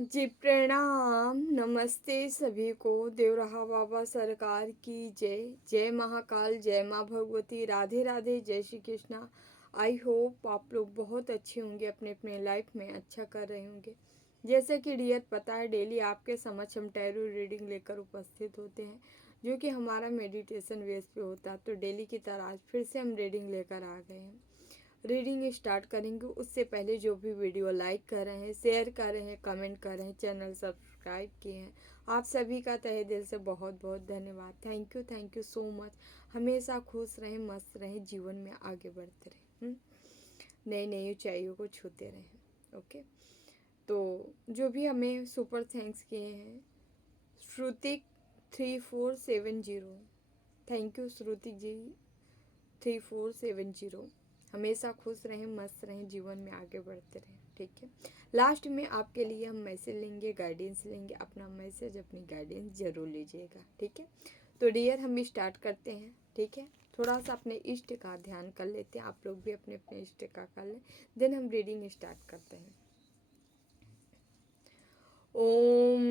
जी प्रणाम, नमस्ते सभी को। देवराहा बाबा सरकार की जय। जय महाकाल, जय माँ भगवती, राधे राधे, जय श्री कृष्णा। आई होप आप लोग बहुत अच्छे होंगे, अपने अपने लाइफ में अच्छा कर रहे होंगे। जैसे कि डियर पता है, डेली आपके समक्ष हम टैरो रीडिंग लेकर उपस्थित होते हैं, जो कि हमारा मेडिटेशन बेस पे होता है। तो डेली की तरह आज फिर से हम रीडिंग लेकर आ गए हैं। रीडिंग स्टार्ट करेंगे उससे पहले जो भी वीडियो लाइक कर रहे हैं, शेयर कर रहे हैं, कमेंट कर रहे हैं, चैनल सब्सक्राइब किए हैं, आप सभी का तहे दिल से बहुत बहुत धन्यवाद। Thank you so much. हमेशा खुश रहें, मस्त रहें, जीवन में आगे बढ़ते रहें, नई नई ऊंचाइयों को छूते रहें। ओके, तो जो भी हमें सुपर थैंक्स किए हैं, श्रुतिक 3470, थैंक यू श्रुतिक जी 3470। हमेशा खुश रहें, मस्त रहें, जीवन में आगे बढ़ते रहें। ठीक है, लास्ट में आपके लिए हम मैसेज लेंगे, गाइडेंस लेंगे। अपना मैसेज, अपनी गाइडेंस जरूर लीजिएगा। ठीक है, तो डियर हम स्टार्ट करते हैं। ठीक है, थोड़ा सा अपने इष्ट का ध्यान कर लेते हैं, आप लोग भी अपने अपने इष्ट का कर लें, देन हम रीडिंग स्टार्ट करते हैं। ओम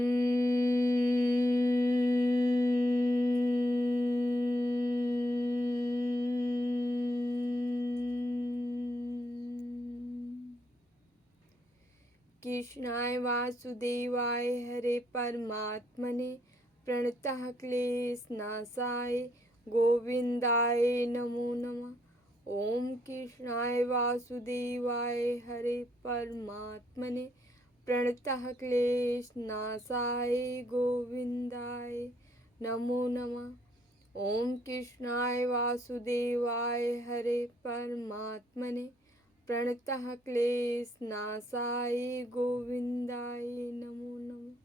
कृष्णाय वासुदेवाय हरे परमात्मने प्रणतः क्लेशनाशाय गोविंदाय नमो नमः। ओम कृष्णाय वासुदेवाय हरे परमात्मने प्रणतः क्लेशनाशाय गोविंदाय नमो नमः। ओम कृष्णाय वासुदेवाय हरे परमात्मने प्रणतः क्लेशनाशाय गोविंदाय नमो नमः।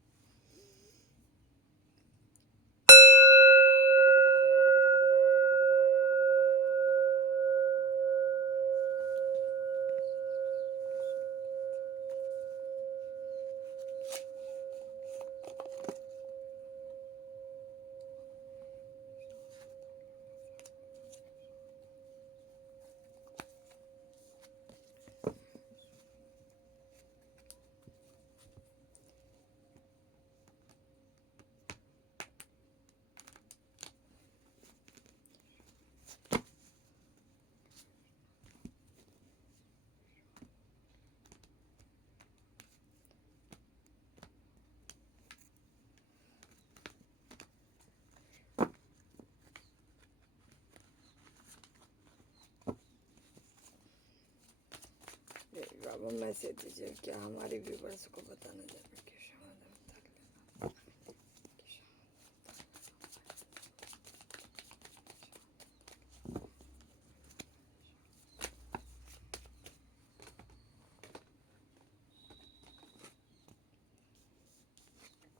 बाबा मैसेज दीजिए, क्या हमारे व्यूवर्स को बताना जरूर कि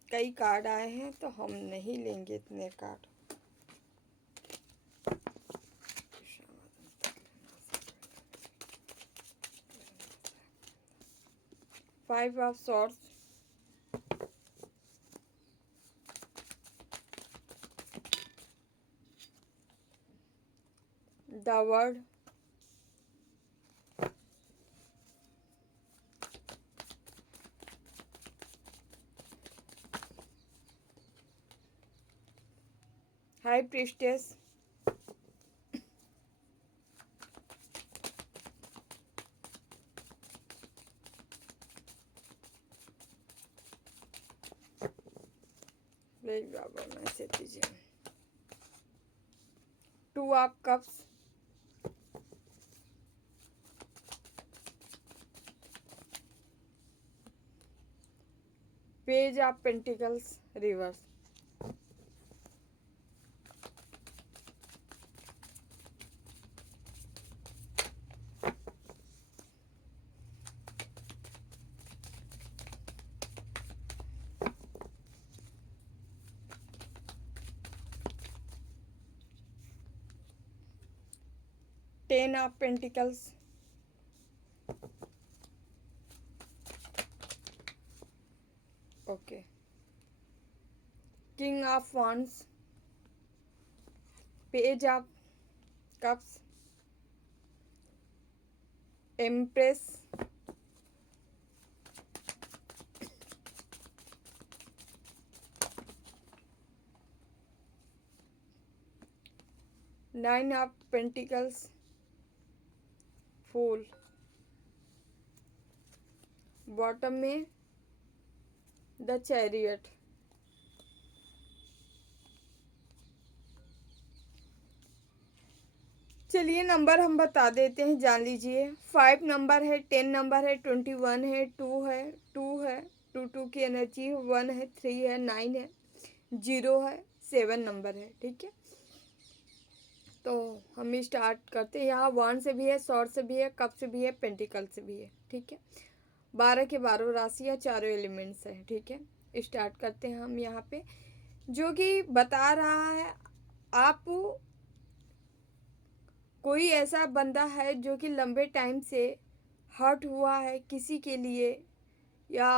कई कार्ड आए हैं तो हम नहीं लेंगे इतने card. 5 of swords, the world, high priestess, बाबा मैसेज दीजिए। 2 of cups, page of pentacles reverse, 10 of pentacles, okay, king of wands, page of cups, empress, nine of pentacles, fool, bottom में द चैरियट। चलिए number हम बता देते हैं, जान लीजिए। 5 नंबर है, 10 नंबर है, 21 है, 2 है, 2 की एनर्जी, 1 है, 3 है, 9 है, 0 है, 7 नंबर है। ठीक है, तो हम स्टार्ट करते हैं। यहाँ 1 से भी है, शॉर्ट से भी है, कप से भी है, पेंटिकल से भी है। ठीक है, 12 के 12 राशियाँ, चारों एलिमेंट्स हैं। ठीक है, स्टार्ट करते हैं हम यहाँ पे, जो कि बता रहा है आप कोई ऐसा बंदा है जो कि लंबे टाइम से हर्ट हुआ है किसी के लिए, या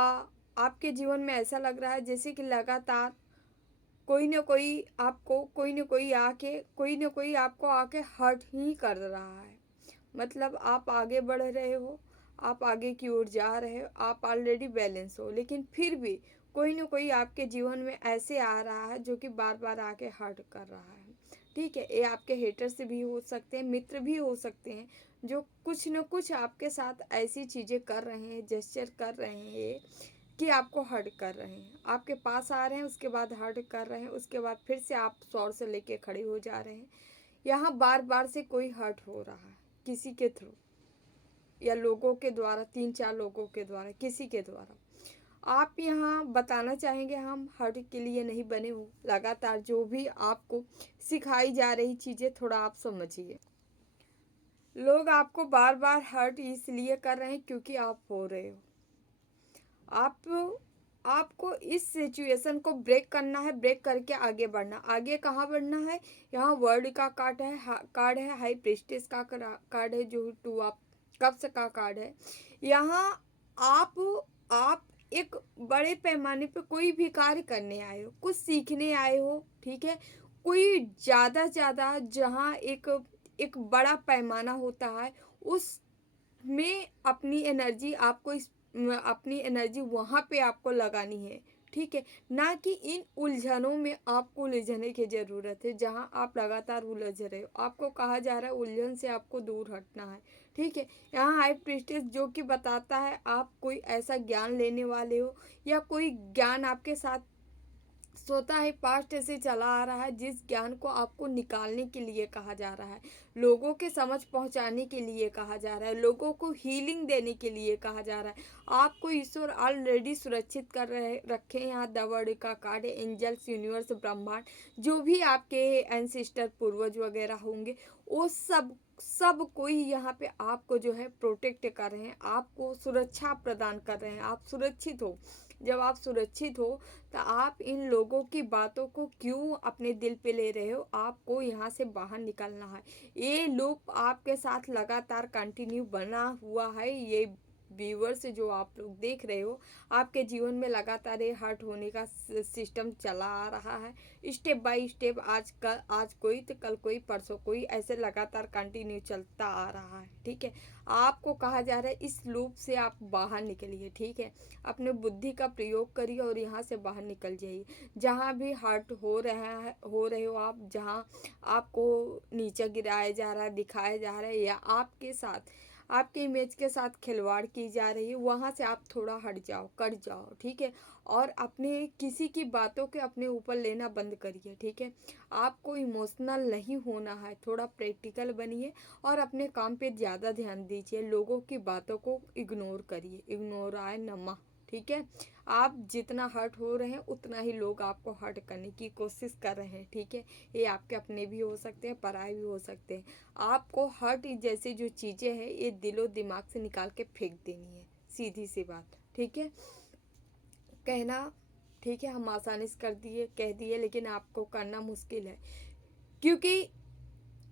आपके जीवन में ऐसा लग रहा है जैसे कि लगातार कोई ना कोई आपको आके हर्ट ही कर रहा है। मतलब आप आगे बढ़ रहे हो, आप आगे की ओर जा रहे हो, आप ऑलरेडी बैलेंस हो, लेकिन फिर भी कोई ना कोई आपके जीवन में ऐसे आ रहा है जो कि बार बार आके हर्ट कर रहा है। ठीक है, ये आपके हेटर से भी हो सकते हैं, मित्र भी हो सकते हैं, जो कुछ न कुछ आपके साथ ऐसी चीज़ें कर रहे हैं, जेस्चर कर रहे हैं कि आपको हर्ट कर रहे हैं। आपके पास आ रहे हैं, उसके बाद हर्ट कर रहे हैं, उसके बाद फिर से आप शोर से लेके खड़े हो जा रहे हैं। यहाँ बार बार से कोई हर्ट हो रहा है किसी के थ्रू, या लोगों के द्वारा, 3-4 लोगों के द्वारा, किसी के द्वारा। आप यहाँ बताना चाहेंगे हम हर्ट के लिए नहीं बने हो। लगातार जो भी आपको सिखाई जा रही चीज़ें थोड़ा आप समझिए। लोग आपको बार बार हर्ट इसलिए कर रहे हैं क्योंकि आप हो रहे हो। आपको इस सिचुएशन को ब्रेक करना है, ब्रेक करके आगे बढ़ना। आगे कहाँ बढ़ना है? यहाँ वर्ल्ड का कार्ड है, हाई प्रीस्टेस का कार्ड है, जो 2 ऑफ कप्स का कार्ड है। यहाँ आप एक बड़े पैमाने पे कोई भी कार्य करने आए हो, कुछ सीखने आए हो। ठीक है, कोई ज़्यादा जहाँ एक बड़ा पैमाना होता है, उस में अपनी एनर्जी वहाँ पे आपको लगानी है। ठीक है, ना कि इन उलझनों में आपको उलझने की ज़रूरत है, जहाँ आप लगातार उलझ रहे हो। आपको कहा जा रहा है उलझन से आपको दूर हटना है। ठीक है, यहाँ हाई प्रीस्टेस जो कि बताता है आप कोई ऐसा ज्ञान लेने वाले हो, या कोई ज्ञान आपके साथ सोता है, पास्ट से चला आ रहा है, जिस ज्ञान को आपको निकालने के लिए कहा जा रहा है, लोगों के समझ पहुंचाने के लिए कहा जा रहा है, लोगों को हीलिंग देने के लिए कहा जा रहा है। आपको ईश्वर ऑलरेडी सुरक्षित कर रखे हैं। यहाँ द वर्ड का कार्ड है, एंजल्स, यूनिवर्स, ब्रह्मांड, जो भी आपके एंसेस्टर पूर्वज वगैरह होंगे, वो सब कोई यहाँ पे आपको जो है प्रोटेक्ट कर रहे हैं, आपको सुरक्षा प्रदान कर रहे हैं। आप सुरक्षित हो। जब आप सुरक्षित हो तो आप इन लोगों की बातों को क्यों अपने दिल पे ले रहे हो? आपको यहाँ से बाहर निकलना है। ये लूप आपके साथ लगातार कंटिन्यू बना हुआ है। ये व्यूअर्स जो आप लोग देख रहे हो, आपके जीवन में लगातार ये हर्ट होने का सिस्टम चला आ रहा है। स्टेप बाय स्टेप, आज कोई तो कल कोई, परसों कोई, ऐसे लगातार कंटिन्यू चलता आ रहा है। ठीक है, आपको कहा जा रहा है इस लूप से आप बाहर निकलिए। ठीक है, अपने बुद्धि का प्रयोग करिए और यहाँ से बाहर निकल जाइए। जहाँ भी हर्ट हो रहे हो आप, जहाँ आपको नीचे गिराया जा रहा है, दिखाया जा रहा है, या आपके साथ, आपके इमेज के साथ खिलवाड़ की जा रही है, वहाँ से आप थोड़ा हट जाओ, कट जाओ। ठीक है, और अपने किसी की बातों के अपने ऊपर लेना बंद करिए। ठीक है, आपको इमोशनल नहीं होना है, थोड़ा प्रैक्टिकल बनिए और अपने काम पे ज़्यादा ध्यान दीजिए। लोगों की बातों को इग्नोर करिए, इग्नोर आए नमा। ठीक है, आप जितना हर्ट हो रहे हैं उतना ही लोग आपको हर्ट करने की कोशिश कर रहे हैं। ठीक है, ये आपके अपने भी हो सकते हैं, पराये भी हो सकते हैं। आपको हर्ट जैसी जो चीज़ें हैं, ये दिलो दिमाग से निकाल के फेंक देनी है, सीधी सी बात। ठीक है, कहना ठीक है, हम आसानी से कह दिए, लेकिन आपको करना मुश्किल है। क्योंकि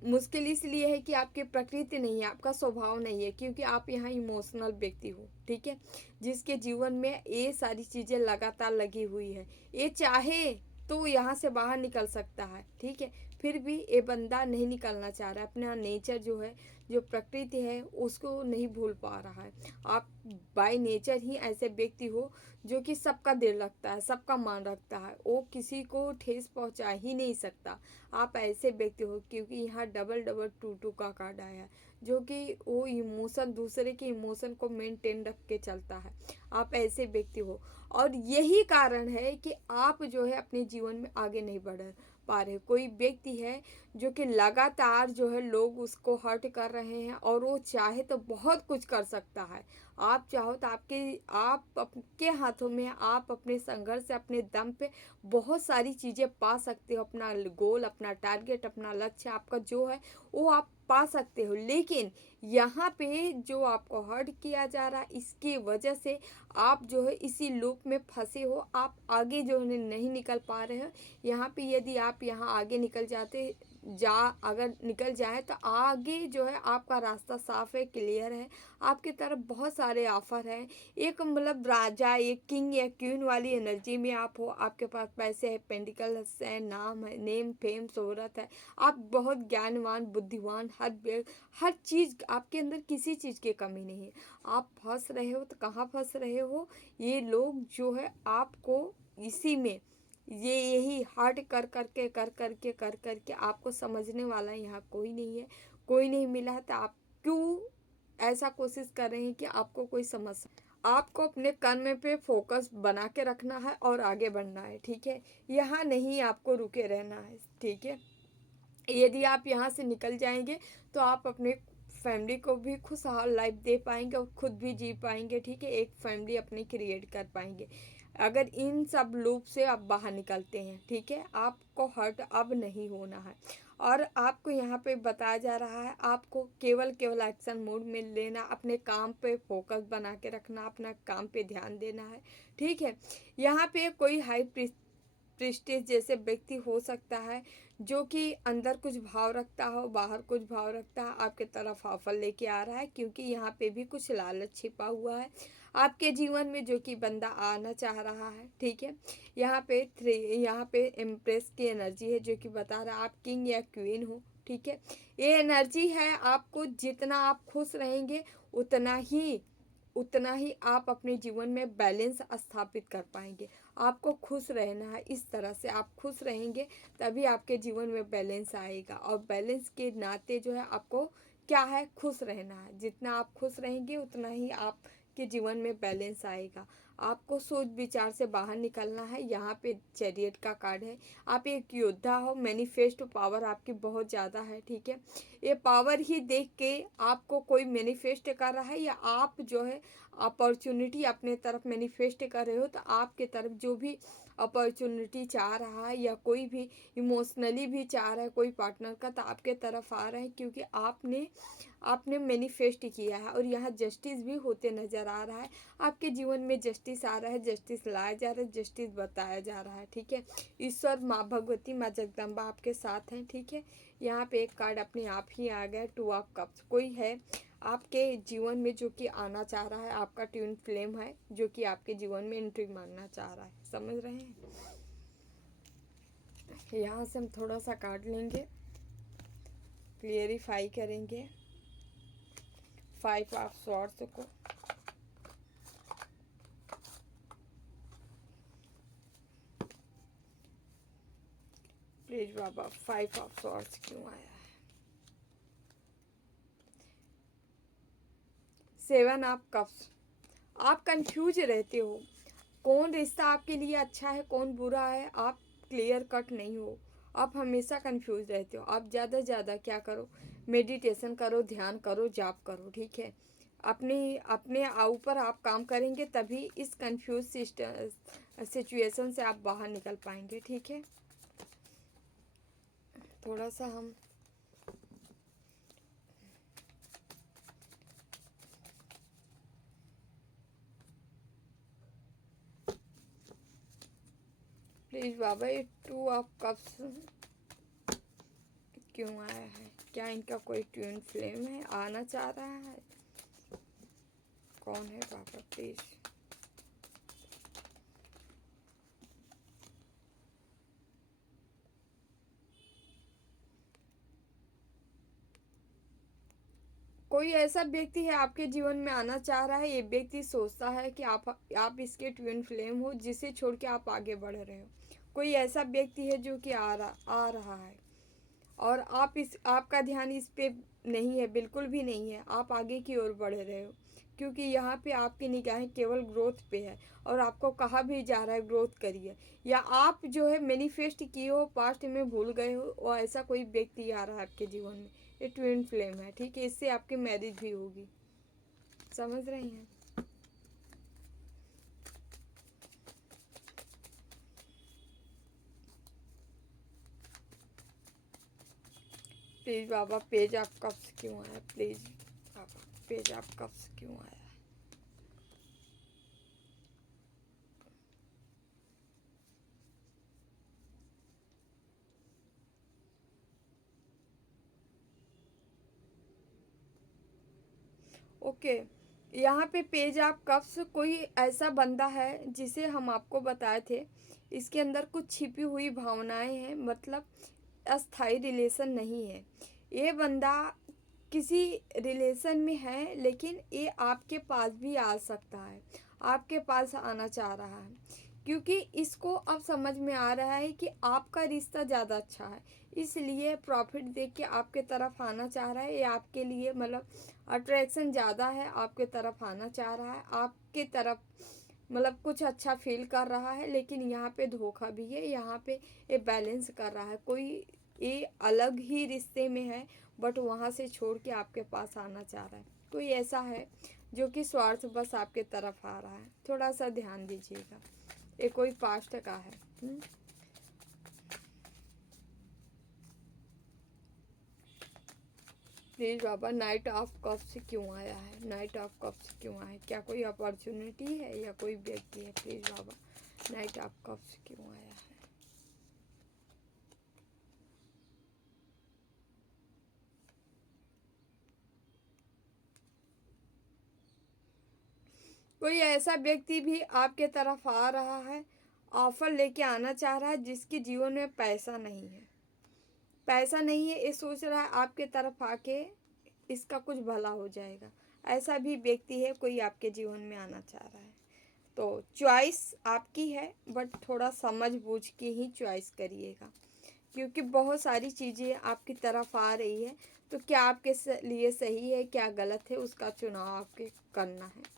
मुश्किल इसलिए है कि आपकी प्रकृति नहीं है, आपका स्वभाव नहीं है, क्योंकि आप यहाँ इमोशनल व्यक्ति हो। ठीक है, जिसके जीवन में ये सारी चीज़ें लगातार लगी हुई है, ये चाहे तो यहाँ से बाहर निकल सकता है। ठीक है, फिर भी ये बंदा नहीं निकलना चाह रहा है, अपना नेचर जो है, जो प्रकृति है उसको नहीं भूल पा रहा है। आप बाय नेचर ही ऐसे व्यक्ति हो जो कि सबका दिल रखता है, सबका मान रखता है, वो किसी को ठेस पहुंचा ही नहीं सकता। आप ऐसे व्यक्ति हो, क्योंकि यहाँ डबल डबल टू टू का कार्ड आया है, जो कि वो इमोशन, दूसरे के इमोशन को मेंटेन रख के चलता है। आप ऐसे व्यक्ति हो, और यही कारण है कि आप जो है अपने जीवन में आगे नहीं बढ़ पा रहे। कोई व्यक्ति है जो कि लगातार जो है लोग उसको हर्ट कर रहे हैं, और वो चाहे तो बहुत कुछ कर सकता है। आप चाहो तो आपके हाथों में, आप अपने संघर्ष से, अपने दम पे बहुत सारी चीज़ें पा सकते हो। अपना गोल, अपना टारगेट, अपना लक्ष्य आपका जो है वो आप पा सकते हो। लेकिन यहाँ पे जो आपको हर्ट किया जा रहा है, इसकी वजह से आप जो है इसी लूप में फंसे हो, आप आगे जो है नहीं निकल पा रहे हो। यहाँ पे यदि आप यहाँ आगे निकल जाते अगर निकल जाए तो आगे जो है आपका रास्ता साफ है, क्लियर है। आपकी तरफ बहुत सारे ऑफर हैं। एक मतलब राजा, एक किंग या क्वीन वाली एनर्जी में आप हो। आपके पास पैसे है, पेंटिकल्स है, नाम है, नेम फेम शोहरत है। आप बहुत ज्ञानवान, बुद्धिमान, हर चीज़ आपके अंदर, किसी चीज़ की कमी नहीं है। आप फंस रहे हो तो कहाँ फंस रहे हो? ये लोग जो है आपको इसी में, यही हार्ड कर करके आपको समझने वाला यहाँ कोई नहीं है, कोई नहीं मिला है। तो आप क्यों ऐसा कोशिश कर रहे हैं कि आपको कोई समझ? आपको अपने कर्म पे फोकस बना के रखना है और आगे बढ़ना है, ठीक है। यहाँ नहीं आपको रुके रहना है, ठीक है। यदि आप यहाँ से निकल जाएंगे तो आप अपने फैमिली को भी खुशहाल लाइफ दे पाएंगे और खुद भी जी पाएंगे, ठीक है। एक फैमिली अपनी क्रिएट कर पाएंगे अगर इन सब लूप से आप बाहर निकलते हैं, ठीक है। आपको हर्ट अब नहीं होना है। और आपको यहाँ पे बताया जा रहा है, आपको केवल केवल एक्शन मोड में लेना, अपने काम पे फोकस बना के रखना, अपना काम पे ध्यान देना है, ठीक है। यहाँ पे कोई हाई प्रेस्टीज जैसे व्यक्ति हो सकता है जो कि अंदर कुछ भाव रखता हो, बाहर कुछ भाव रखता है, आपके तरफ ऑफर लेके आ रहा है, क्योंकि यहाँ पे भी कुछ लालच छिपा हुआ है आपके जीवन में, जो कि बंदा आना चाह रहा है, ठीक है। यहाँ पे एम्प्रेस की एनर्जी है, जो कि बता रहा है आप किंग या क्वीन हो, ठीक है। ये एनर्जी है, आपको जितना आप खुश रहेंगे उतना ही आप अपने जीवन में बैलेंस स्थापित कर पाएंगे। आपको खुश रहना है, इस तरह से आप खुश रहेंगे तभी आपके जीवन में बैलेंस आएगा। और बैलेंस के नाते जो है आपको क्या है, खुश रहना है। जितना आप खुश रहेंगे उतना ही आपके जीवन में बैलेंस आएगा। आपको सोच विचार से बाहर निकलना है। यहाँ पे चैरियट का कार्ड है। आप एक योद्धा हो, मैनिफेस्ट पावर आपकी बहुत ज़्यादा है, ठीक है। ये पावर ही देख के आपको कोई मैनिफेस्ट कर रहा है, या आप जो है अपॉर्चुनिटी अपने तरफ मैनिफेस्ट कर रहे हो, तो आपके तरफ जो भी अपॉर्चुनिटी चाह रहा है, या कोई भी इमोशनली भी चाह रहा है कोई पार्टनर का, तो आपके तरफ आ रहा है, क्योंकि आपने मैनिफेस्ट किया है। और यहाँ जस्टिस भी होते नज़र आ रहा है। आपके जीवन में जस्टिस आ रहा है, जस्टिस लाया जा रहा है, जस्टिस बताया जा रहा है, ठीक है। ईश्वर, माँ भगवती, माँ जगदम्बा आपके साथ हैं, ठीक है। यहाँ पे एक कार्ड अपने आप ही आ गया, टू ऑफ कप्स। कोई है आपके जीवन में जो कि आना चाह रहा है, आपका ट्विन फ्लेम है, जो कि आपके जीवन में एंट्री मारना चाह रहा है, समझ रहे हैं। यहाँ से हम थोड़ा सा कार्ड लेंगे, क्लियरिफाई करेंगे 5 ऑफ स्वॉर्ड्स को। प्लीज बाबा, 5 ऑफ स्वॉर्ड्स क्यों आया है? 7 ऑफ कप्स। आप कंफ्यूज रहते हो, कौन रिश्ता आपके लिए अच्छा है, कौन बुरा है, आप क्लियर कट नहीं हो। आप हमेशा कंफ्यूज रहते हो। आप ज़्यादा से ज़्यादा क्या करो, मेडिटेशन करो, ध्यान करो, जाप करो, ठीक है। अपने अपने ऊपर आप काम करेंगे तभी इस कंफ्यूज सिचुएशन से आप बाहर निकल पाएंगे, ठीक है। थोड़ा सा हम प्लीज बाबा, ये 2 ऑफ कप्स क्यों आया है? क्या इनका कोई ट्विन फ्लेम है, आना चाह रहा है? कौन है बाबा, प्लीज। कोई ऐसा व्यक्ति है आपके जीवन में आना चाह रहा है। ये व्यक्ति सोचता है कि आप इसके ट्विन फ्लेम हो, जिसे छोड़ के आप आगे बढ़ रहे हो। कोई ऐसा व्यक्ति है जो कि आ रहा है, और आपका ध्यान इस पे नहीं है, बिल्कुल भी नहीं है। आप आगे की ओर बढ़ रहे हो, क्योंकि यहाँ पे आपकी निगाहें केवल ग्रोथ पे है, और आपको कहा भी जा रहा है ग्रोथ करिए। या आप जो है मैनिफेस्ट किए हो, पास्ट में भूल गए हो, और ऐसा कोई व्यक्ति आ रहा है आपके जीवन में। ये ट्विन फ्लेम है, ठीक है। इससे आपकी मैरिज भी होगी, समझ रही हैं। प्लीज़ बाबा, पेज आप कब से क्यों आया? प्लीज़ बाबा, पेज आप कब से क्यों आया? ओके, यहाँ पे पेज आप कब से, कोई ऐसा बंदा है जिसे हम आपको बताए थे। इसके अंदर कुछ छिपी हुई भावनाएं हैं, मतलब अस्थाई रिलेशन नहीं है। ये बंदा किसी रिलेशन में है, लेकिन ये आपके पास भी आ सकता है, आपके पास आना चाह रहा है, क्योंकि इसको अब समझ में आ रहा है कि आपका रिश्ता ज़्यादा अच्छा है, इसलिए प्रॉफिट देख के आपके तरफ आना चाह रहा है। ये आपके लिए मतलब अट्रैक्शन ज़्यादा है, आपके तरफ आना चाह रहा है, आपके तरफ मतलब कुछ अच्छा फील कर रहा है। लेकिन यहाँ पे धोखा भी है, यहाँ पे ये बैलेंस कर रहा है। कोई ये अलग ही रिश्ते में है, बट वहाँ से छोड़ के आपके पास आना चाह रहा है। कोई ऐसा है जो कि स्वार्थ बस आपके तरफ आ रहा है, थोड़ा सा ध्यान दीजिएगा। ये कोई पास्ट का है। Please Baba, night of cup से क्यों आया है? नाइट ऑफ कप से क्यों आया है? क्या कोई अपॉर्चुनिटी है या कोई व्यक्ति है? Please Baba, night of cup से क्यों आया है? कोई ऐसा व्यक्ति भी आपके तरफ आ रहा है, ऑफर लेके आना चाह रहा है, जिसके जीवन में पैसा नहीं है। पैसा नहीं है, ये सोच रहा है आपके तरफ आके इसका कुछ भला हो जाएगा। ऐसा भी व्यक्ति है, कोई आपके जीवन में आना चाह रहा है। तो चॉइस आपकी है, बट थोड़ा समझ बूझ के ही चॉइस करिएगा, क्योंकि बहुत सारी चीज़ें आपकी तरफ आ रही है। तो क्या आपके लिए सही है, क्या गलत है, उसका चुनाव आपके करना है।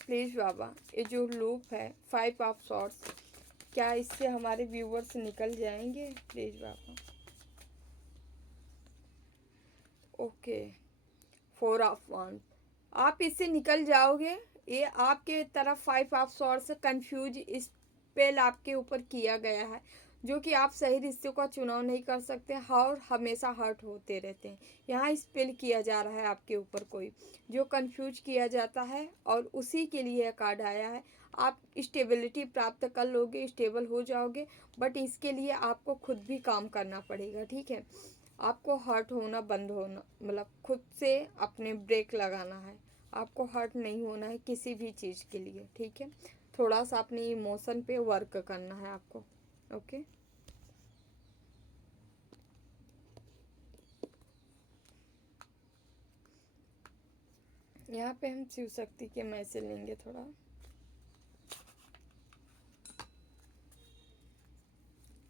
प्लीज़ बाबा, ये जो लूप है 5 ऑफ सॉर्ट्स, क्या इससे हमारे व्यूवर्स निकल जाएंगे? Please Baba. Okay, 4 of one, आप इससे निकल जाओगे। ये आपके तरफ 5 ऑफ सॉर्ट्स कंफ्यूज स्पेल आपके ऊपर किया गया है, जो कि आप सही रिश्ते का चुनाव नहीं कर सकते और हमेशा हर्ट होते रहते हैं। यहाँ स्पेल किया जा रहा है आपके ऊपर, कोई जो कंफ्यूज किया जाता है, और उसी के लिए यह कार्ड आया है। आप स्टेबिलिटी प्राप्त कर लोगे, स्टेबल हो जाओगे, बट इसके लिए आपको खुद भी काम करना पड़ेगा, ठीक है। आपको हर्ट होना बंद होना, मतलब खुद से अपने ब्रेक लगाना है। आपको हर्ट नहीं होना है किसी भी चीज़ के लिए, ठीक है। थोड़ा सा अपनी इमोशन पे वर्क करना है आपको। ओके, यहाँ पे हम शिव शक्ति के मैसेज लेंगे थोड़ा।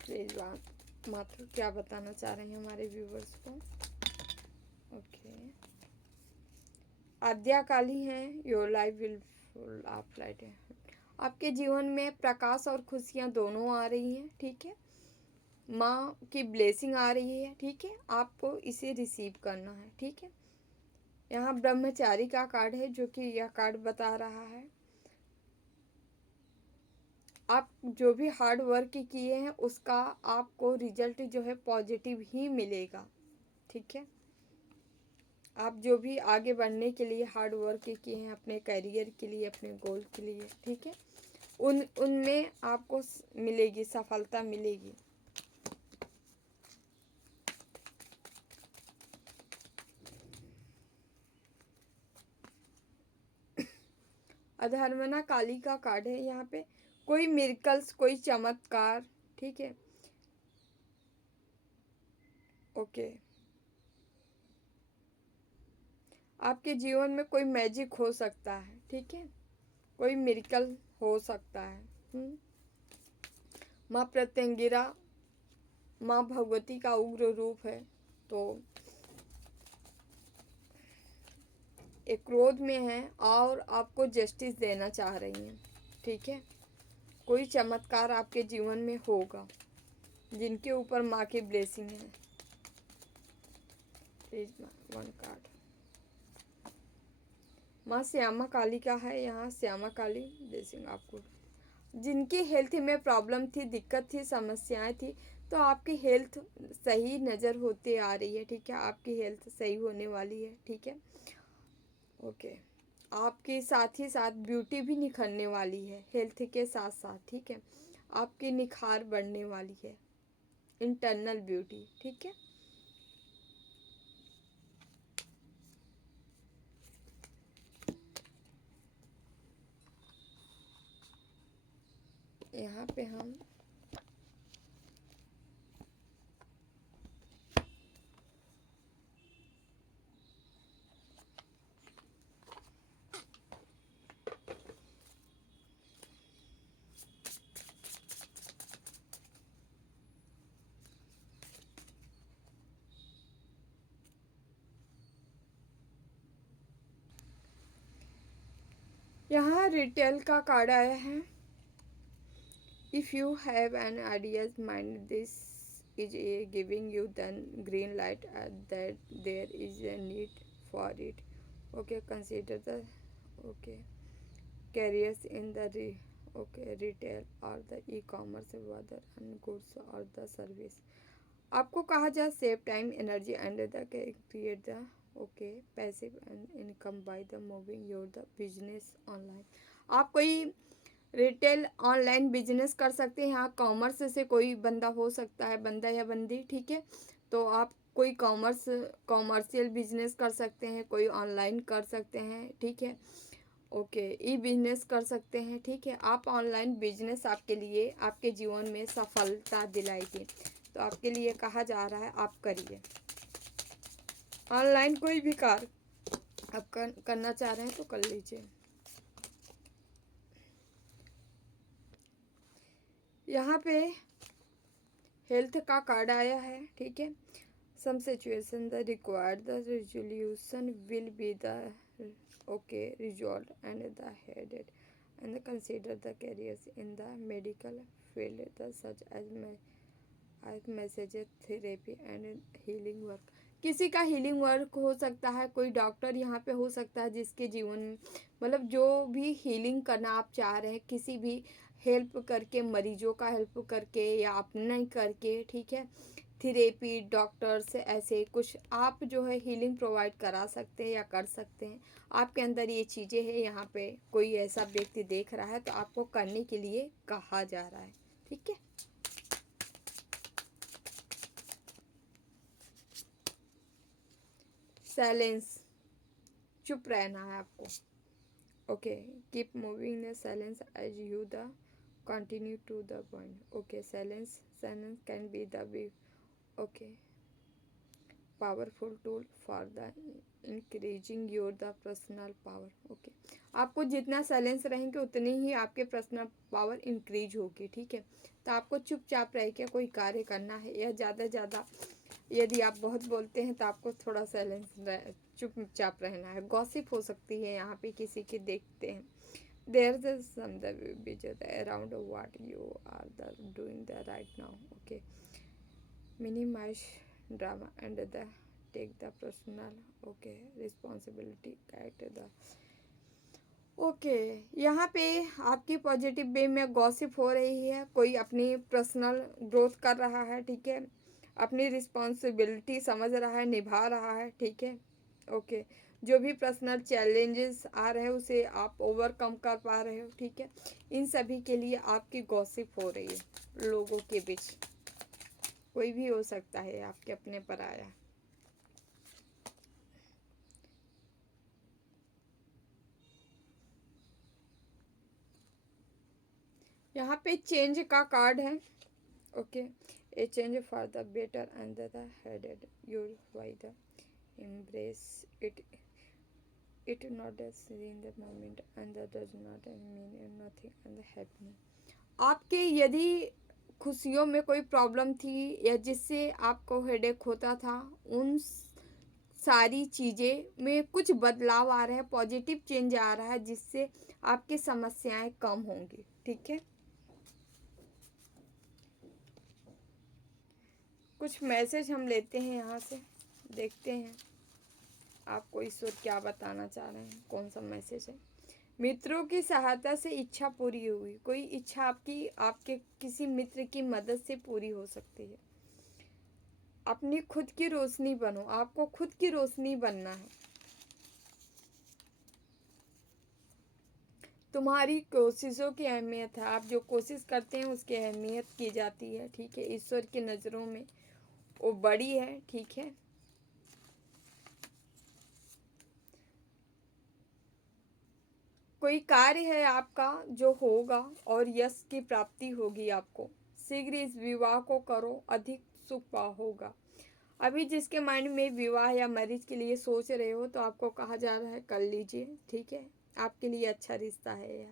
प्लीज माथुर क्या बताना चाह रहे हैं हमारे व्यूवर्स को? ओके, आद्या काली हैं, your life will full of light है। आपके जीवन में प्रकाश और खुशियाँ दोनों आ रही हैं, ठीक है। माँ की ब्लेसिंग आ रही है, ठीक है। आपको इसे रिसीव करना है, ठीक है। यहाँ ब्रह्मचारी का कार्ड है, जो कि यह कार्ड बता रहा है आप जो भी हार्ड वर्क किए हैं उसका आपको रिजल्ट जो है पॉजिटिव ही मिलेगा, ठीक है। आप जो भी आगे बढ़ने के लिए हार्ड वर्क किए हैं अपने करियर के लिए, अपने गोल के लिए, ठीक है, उनमें आपको मिलेगी, सफलता मिलेगी। अधर्मना काली का कार्ड है यहाँ पे, कोई मिरेकल्स, कोई चमत्कार, ठीक है। ओके, आपके जीवन में कोई मैजिक हो सकता है, ठीक है, कोई मिरेकल हो सकता है। माँ प्रत्यंगिरा माँ भगवती का उग्र रूप है, तो एक क्रोध में है और आपको जस्टिस देना चाह रही हैं, ठीक है। कोई चमत्कार आपके जीवन में होगा जिनके ऊपर माँ की ब्लेसिंग है। प्लीज वन कार्ड माँ श्यामा काली का है यहाँ, श्यामा काली ब्लेसिंग आपको। जिनकी हेल्थ में प्रॉब्लम थी, दिक्कत थी, समस्याएं थी, तो आपकी हेल्थ सही नज़र होती आ रही है, ठीक है। आपकी हेल्थ सही होने वाली है, ठीक है। ओके, आपके साथ ही साथ ब्यूटी भी निखरने वाली है हेल्थ के साथ साथ, ठीक है। आपकी निखार बढ़ने वाली है, इंटरनल ब्यूटी, ठीक है। यहाँ पे हम यहाँ रिटेल का कार्ड आया है। If you have an ideas mind this is giving you then green light that there is a need for it. Okay, consider the okay carriers in the retail or the e-commerce, whether and goods or the service. आपको कहा जाए save time energy and the create the okay passive income by the moving your the business online. आप कोई retail online business कर सकते हैं। यहाँ commerce से कोई बंदा हो सकता है, बंदा या बंदी, ठीक है। तो आप कोई कॉमर्शियल बिजनेस कर सकते हैं, कोई ऑनलाइन कर सकते हैं, ठीक है। ओके, ई बिजनेस कर सकते हैं, ठीक है। आप ऑनलाइन बिजनेस आपके लिए आपके जीवन में सफलता दिलाएगी, तो आपके लिए कहा जा रहा है आप करिए ऑनलाइन कोई भी कार्य आप करना चाह रहे हैं तो कर लीजिए। यहाँ पे हेल्थ का कार्ड आया है, ठीक है। Some situation the required the resolution will be the okay resolve and the headed and consider the careers in the medical field the such as messages therapy and healing work. किसी का healing work हो सकता है, कोई doctor यहाँ पे हो सकता है जिसके जीवन में मतलब जो भी हीलिंग करना आप चाह रहे हैं, किसी भी हेल्प करके, मरीजों का हेल्प करके या अपने करके, ठीक है। थेरेपी, डॉक्टर्स, ऐसे कुछ आप जो है हीलिंग प्रोवाइड करा सकते हैं या कर सकते हैं। आपके अंदर ये चीज़ें हैं, यहाँ पे कोई ऐसा व्यक्ति देख रहा है तो आपको करने के लिए कहा जा रहा है, ठीक है। साइलेंस, चुप रहना है आपको। Okay, keep moving the silence as you the continue to the point. Okay, silence can be the okay powerful tool for the increasing your the personal power. Okay, आपको जितना साइलेंस रहेंगे उतनी ही आपके पर्सनल पावर इंक्रीज होगी, ठीक है। तो आपको चुपचाप रह के कोई कार्य करना है, या ज़्यादा यदि आप बहुत बोलते हैं तो आपको थोड़ा साइलेंस चुपचाप रहना है। गॉसिप हो सकती है, यहाँ पे किसी की देखते हैं। देयर इज सम द विजय around what you are the doing the right now. Okay, minimize drama and the take the personal okay responsibility at the okay यहाँ पे आपकी पॉजिटिव वे में गॉसिप हो रही है, कोई अपनी पर्सनल ग्रोथ कर रहा है, ठीक है। अपनी रिस्पॉन्सिबिलिटी समझ रहा है, निभा रहा है, ठीक है। ओके, जो भी पर्सनल चैलेंजेस आ रहे हैं उसे आप ओवरकम कर पा रहे हो, ठीक है। इन सभी के लिए आपकी गॉसिप हो रही है लोगों के बीच, कोई भी हो सकता है आपके अपने पर आया। यहाँ पे चेंज का कार्ड है। Okay, A change for the better and the headed your by the embrace it. It not as in the moment and that does not mean nothing and the happening. आपके यदि खुशियों में कोई problem थी या जिससे आपको हेडेक होता था, उन सारी चीज़ें में कुछ बदलाव आ रहा है, पॉजिटिव चेंज आ रहा है, जिससे आपकी समस्याएं कम होंगी। ठीक है, कुछ मैसेज हम लेते हैं यहाँ से, देखते हैं आपको ईश्वर क्या बताना चाह रहे हैं, कौन सा मैसेज है। मित्रों की सहायता से इच्छा पूरी हुई। कोई इच्छा आपकी आपके किसी मित्र की मदद से पूरी हो सकती है। अपनी खुद की रोशनी बनो, आपको खुद की रोशनी बनना है। तुम्हारी कोशिशों की अहमियत है, आप जो कोशिश करते हैं उसकी अहमियत की जाती है। ठीक है, ईश्वर की नज़रों में वो बड़ी है। ठीक है, कोई कार्य है आपका जो होगा और यश की प्राप्ति होगी आपको। शीघ्र इस विवाह को करो, अधिक सुख होगा। अभी जिसके माइंड में विवाह या मैरिज के लिए सोच रहे हो तो आपको कहा जा रहा है कर लीजिए। ठीक है, आपके लिए अच्छा रिश्ता है यह।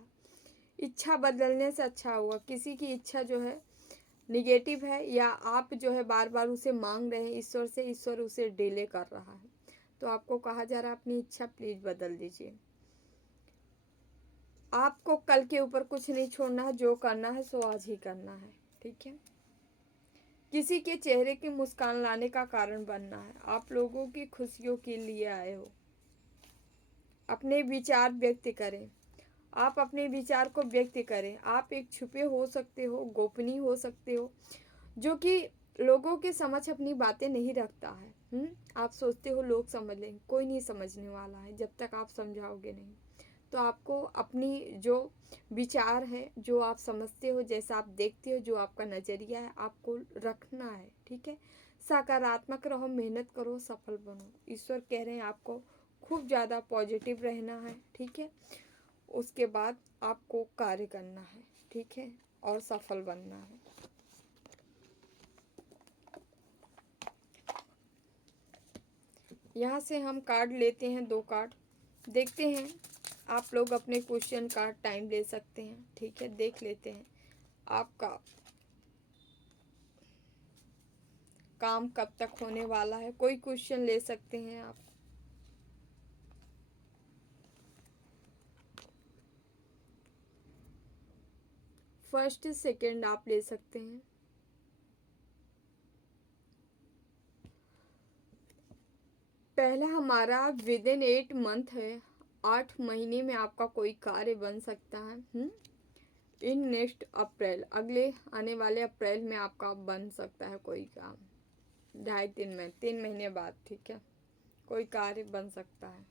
इच्छा बदलने से अच्छा होगा। किसी की इच्छा जो है निगेटिव है या आप जो है बार बार उसे मांग रहे हैं ईश्वर से, ईश्वर उसे डिले कर रहा है, तो आपको कहा जा रहा है अपनी इच्छा प्लीज बदल दीजिए। आपको कल के ऊपर कुछ नहीं छोड़ना है, जो करना है सो आज ही करना है। ठीक है, किसी के चेहरे की मुस्कान लाने का कारण बनना है। आप लोगों की खुशियों के लिए आए हो। अपने विचार व्यक्त करें, आप अपने विचार को व्यक्त करें। आप एक छुपे हो सकते हो, गोपनीय हो सकते हो, जो कि लोगों के समक्ष अपनी बातें नहीं रखता है। आप सोचते हो लोग समझ लेंगे, कोई नहीं समझने वाला है जब तक आप समझाओगे नहीं। तो आपको अपनी जो विचार है, जो आप समझते हो, जैसा आप देखते हो, जो आपका नज़रिया है, आपको रखना है। ठीक है, सकारात्मक रहो, मेहनत करो, सफल बनो। ईश्वर कह रहे हैं आपको खूब ज़्यादा पॉजिटिव रहना है। ठीक है, उसके बाद आपको कार्य करना है। ठीक है, और सफल बनना है। यहाँ से हम कार्ड लेते हैं, 2 कार्ड देखते हैं। आप लोग अपने क्वेश्चन का टाइम ले सकते हैं। ठीक है, देख लेते हैं आपका काम कब तक होने वाला है। कोई क्वेश्चन ले सकते हैं आप। फर्स्ट सेकंड आप ले सकते हैं। पहला हमारा विद इन 8 मंथ है। 8 महीने में आपका कोई कार्य बन सकता है। इन नेक्स्ट अप्रैल, अगले आने वाले अप्रैल में आपका बन सकता है कोई काम। 2.5-3 में 3 महीने बाद। ठीक है, कोई कार्य बन सकता है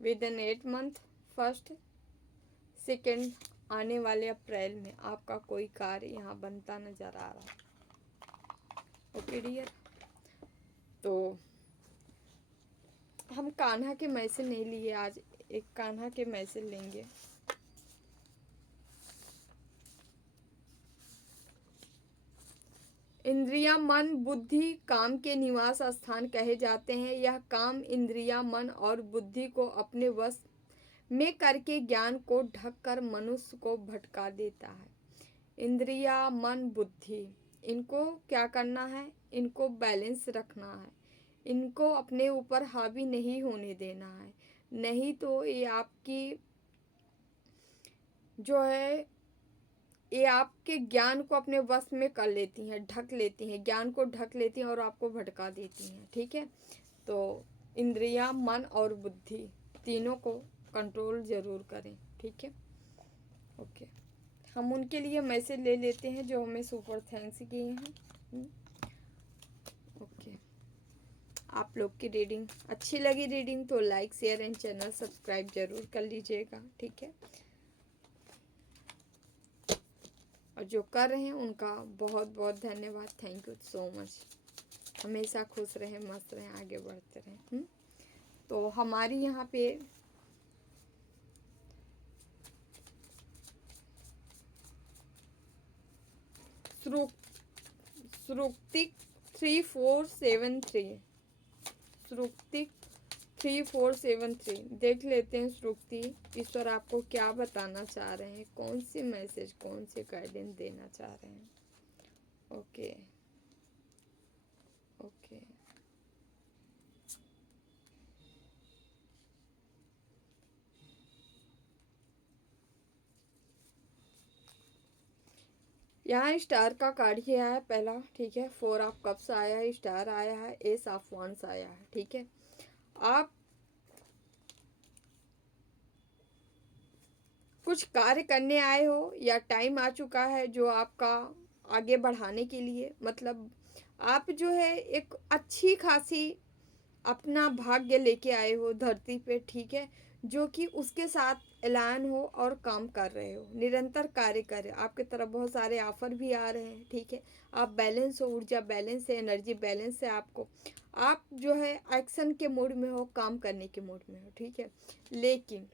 with in 8 month. First second आने वाले अप्रैल में आपका कोई कार्य यहाँ बनता नज़र आ रहा है। ओके डियर, तो हम कान्हा के मैसेज नहीं लिए आज, एक कान्हा के मैसेज लेंगे। इंद्रिया, मन, बुद्धि काम के निवास स्थान कहे जाते हैं। यह काम इंद्रिया, मन और बुद्धि को अपने वश में करके ज्ञान को ढककर मनुष्य को भटका देता है। इंद्रिया, मन, बुद्धि, इनको क्या करना है? इनको बैलेंस रखना है, इनको अपने ऊपर हावी नहीं होने देना है। नहीं तो ये आपकी जो है, ये आपके ज्ञान को अपने वश में कर लेती हैं, ढक लेती हैं, ज्ञान को ढक लेती हैं और आपको भटका देती हैं। ठीक है, तो इंद्रिया, मन और बुद्धि तीनों को कंट्रोल ज़रूर करें। ठीक है, ओके, हम उनके लिए मैसेज ले लेते हैं जो हमें सुपर थैंक्स किए हैं। ओके, आप लोग की रीडिंग अच्छी लगी रीडिंग तो like, share and channel subscribe जरूर कर लीजिएगा। ठीक है, और जो कर रहे हैं उनका बहुत बहुत धन्यवाद। Thank you so much. हमेशा खुश रहें, मस्त रहें, आगे बढ़ते रहें। तो हमारी यहाँ पे श्रुतिक 3473, श्रुतिक 3473। देख लेते हैं श्रुति, ईश्वर आपको क्या बताना चाह रहे हैं, कौन सी मैसेज, कौन सी गाइडेंस देना चाह रहे हैं। ओके ओके, यहाँ स्टार का कार्ड ही आया है पहला, ठीक है। 4 ऑफ कप्स आया है, स्टार आया है, एस ऑफ वांड्स आया है, ठीक है। आप कुछ कार्य करने आए हो या टाइम आ चुका है जो आपका आगे बढ़ाने के लिए, मतलब आप जो है एक अच्छी खासी अपना भाग्य लेके आए हो धरती पे, ठीक है, जो कि उसके साथ ऐलान हो और काम कर रहे हो, निरंतर कार्य कर रहे हो। आपकी तरफ बहुत सारे ऑफर भी आ रहे हैं, ठीक है। आप बैलेंस हो, ऊर्जा बैलेंस है, एनर्जी बैलेंस है आपको। आप जो है एक्शन के मूड में हो, काम करने के मूड में हो, ठीक है। लेकिन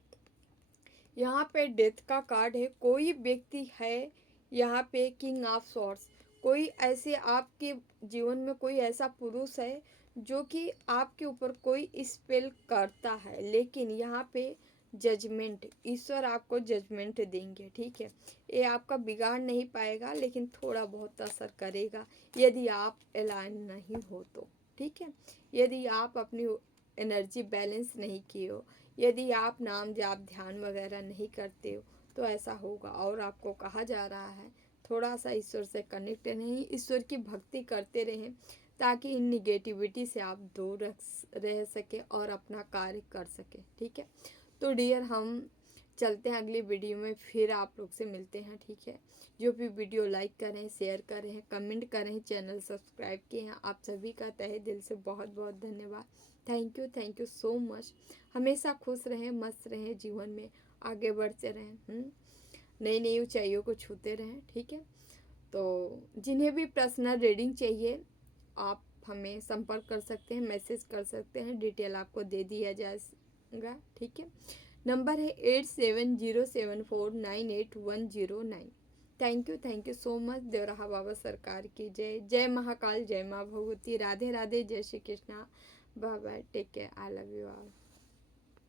यहाँ पे डेथ का कार्ड है, कोई व्यक्ति है यहाँ पे किंग ऑफ सॉर्ड्स, कोई ऐसे आपके जीवन में कोई ऐसा पुरुष है जो कि आपके ऊपर कोई स्पेल करता है, लेकिन यहाँ पे जजमेंट, ईश्वर आपको जजमेंट देंगे, ठीक है। ये आपका बिगाड़ नहीं पाएगा, लेकिन थोड़ा बहुत असर करेगा यदि आप अलाइन नहीं हो तो, ठीक है। यदि आप अपनी एनर्जी बैलेंस नहीं किए हो, यदि आप नाम जाप ध्यान वगैरह नहीं करते हो, तो ऐसा होगा। और आपको कहा जा रहा है थोड़ा सा ईश्वर से कनेक्ट नहीं, ईश्वर की भक्ति करते रहें, ताकि इन निगेटिविटी से आप दूर रह सके और अपना कार्य कर सके, ठीक है। तो डियर, हम चलते हैं अगली वीडियो में, फिर आप लोग से मिलते हैं, ठीक है। जो भी वीडियो लाइक करें, शेयर करें, कमेंट करें, चैनल सब्सक्राइब किए हैं, आप सभी का तहे दिल से बहुत बहुत धन्यवाद। Thank you so much. हमेशा खुश रहें, मस्त रहें, जीवन में आगे बढ़ते रहें, नई नई ऊंचाइयों को छूते रहें, ठीक है। तो जिन्हें भी पर्सनल रीडिंग चाहिए, आप हमें संपर्क कर सकते हैं, मैसेज कर सकते हैं, डिटेल आपको दे दिया जाएगा, ठीक है। नंबर है 8707498109। Thank you so much. Devraha Baba सरकार की जय। जय महाकाल, जय माँ भगवती, राधे राधे, जय Shri Krishna, bye bye, take care, I love you all.